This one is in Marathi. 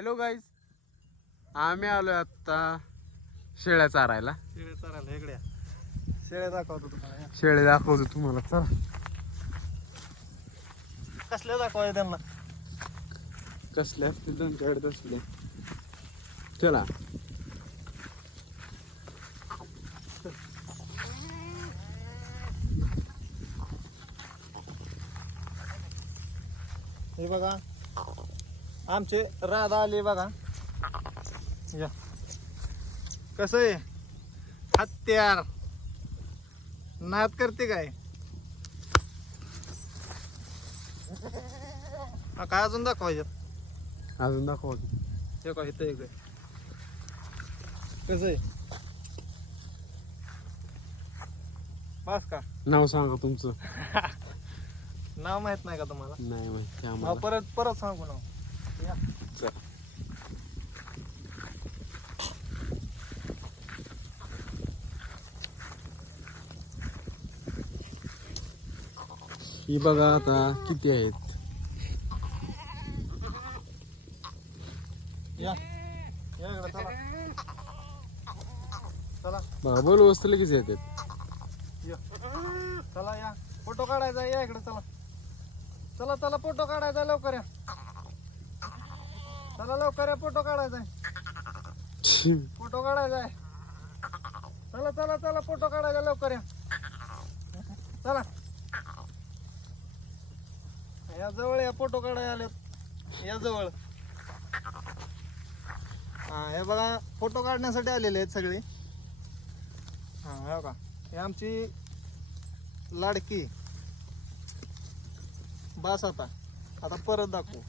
हॅलो गाईज, आम्ही आलोय आता शेळ्या चारायला. शेळ्या चारायला इकडे शेळ्या दाखवतो तुम्हाला. शेळ्या दाखवतो तुम्हाला. चला. कसल्या दाखवायचं त्यांना? कसले असते तुमच्याकडे तसले. चला. हे बघा आमचे राधा आले बघा. या कसं आहे हत्यार नाद करते काय? काय अजून दाखवायच्यात? अजून दाखवा. हे काय इथं एक कसं आहे बस का? नाव सांगा तुमचं. नाव माहित नाही का तुम्हाला? नाही माहिती नाव आम्हाला. परत सांगू नाव. या चला. ही बघा आता किती आहेत. या या इकडे चला चला बघा बोल वस्तू लगेच येतात. या चला या फोटो काढायचा. या इकडे चला चला चला फोटो काढायचा लवकर या. चला लवकर या फोटो काढायचा फोटो काढायचा आहे. चला चला चला फोटो काढायचा लवकर या. चला या जवळ या फोटो काढायला आलेत. या जवळ. हा हे बघा फोटो काढण्यासाठी आलेले आहेत सगळे. हा हे बघा ही आमची लाडकी. बस आता परत दाखवू.